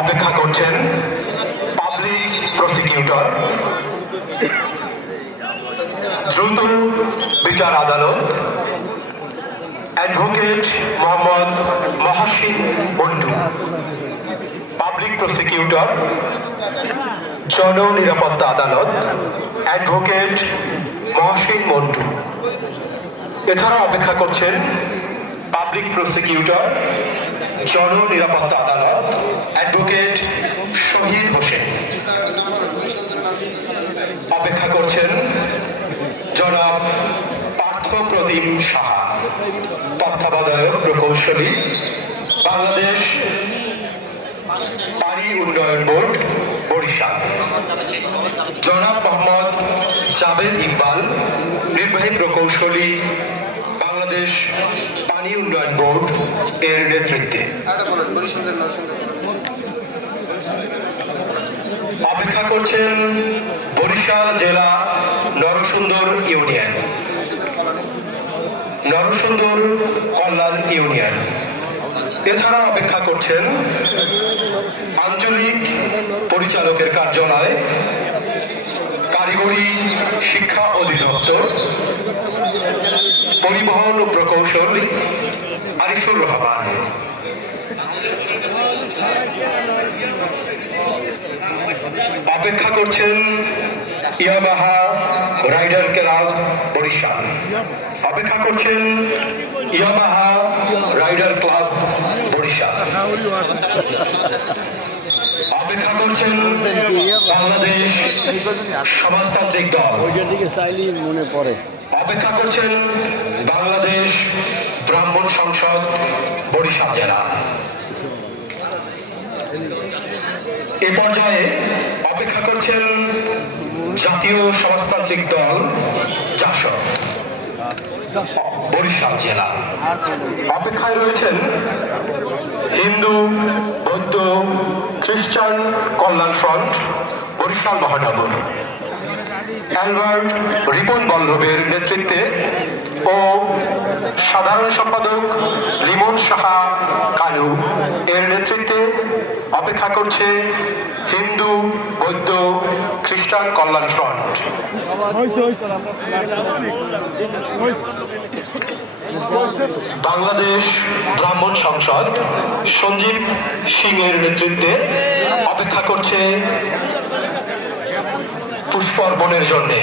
অপেক্ষা করছেন public prosecutor, দ্রুত বিচার আদালত, advocate Mohammad Mohsin Montu. Public prosecutor, জননিরাপত্তা আদালত, অ্যাডভোকেট মহসিন মন্টু। এছাড়াও অপেক্ষা করছেন পাবলিক প্রসিকিউটর, জননিরাপত্তা আদালত, অ্যাডভোকেট শহীদ হোসেন। অপেক্ষা করছেন জনাব পার্থ প্রতিম সাহা, তত্ত্বাবধায়ক প্রকৌশলী, বাংলাদেশ পানি উন্নয়ন বোর্ড, বরিশাল। জনাব মোহাম্মদ জাবেদ ইকবাল, নির্বাহী প্রকৌশলী, বাংলাদেশ পানি উন্নয়ন বোর্ড এর নেতৃত্বে। অপেক্ষা করছেন বরিশাল জেলা নরসুন্দর ইউনিয়ন, নরসুন্দর কল্যাণ ইউনিয়ন। এছাড়া অপেক্ষা করছেন আঞ্চলিক পরিচালকের কার্যালয়, কারিগরি শিক্ষা অধিদপ্তর, পরিবহন ও প্রকৌশলী আরিফুর রহমান। অপেক্ষা করছেন ইয়ামাহা রাইডার ক্লাব, বরিশাল। অপেক্ষা করছেন ইয়ামাহা রাইডার ক্লাব, বরিশাল। অপেক্ষা করছেন বাংলাদেশ সমাজতান্ত্রিক দল। মনে পড়ে। অপেক্ষা করছেন বাংলাদেশ ব্রাহ্মণ সংসদ, বরিশাল জেলা। এ পর্যায়ে অপেক্ষা করছেন জাতীয় সমাজতান্ত্রিক দল, জাসদ, বরিশাল জেলা। অপেক্ষায় রয়েছেন হিন্দু, বৌদ্ধ, খ্রিস্টান কল্যাণ ফ্রন্ট, বরিশাল মহানগর, অ্যালবার্ট রিপন বল্লভের নেতৃত্বে ও সাধারণ সম্পাদক লিমন সাহা কালু এর নেতৃত্বে অপেক্ষা করছে হিন্দু, বৌদ্ধ, খ্রিস্টান কল্যাণ ফ্রন্ট। বাংলাদেশ ব্রাহ্মণ সংসদ সঞ্জীব সিং এর নেতৃত্বে অপেক্ষা করছে পুষ্পার্পণের জন্যে।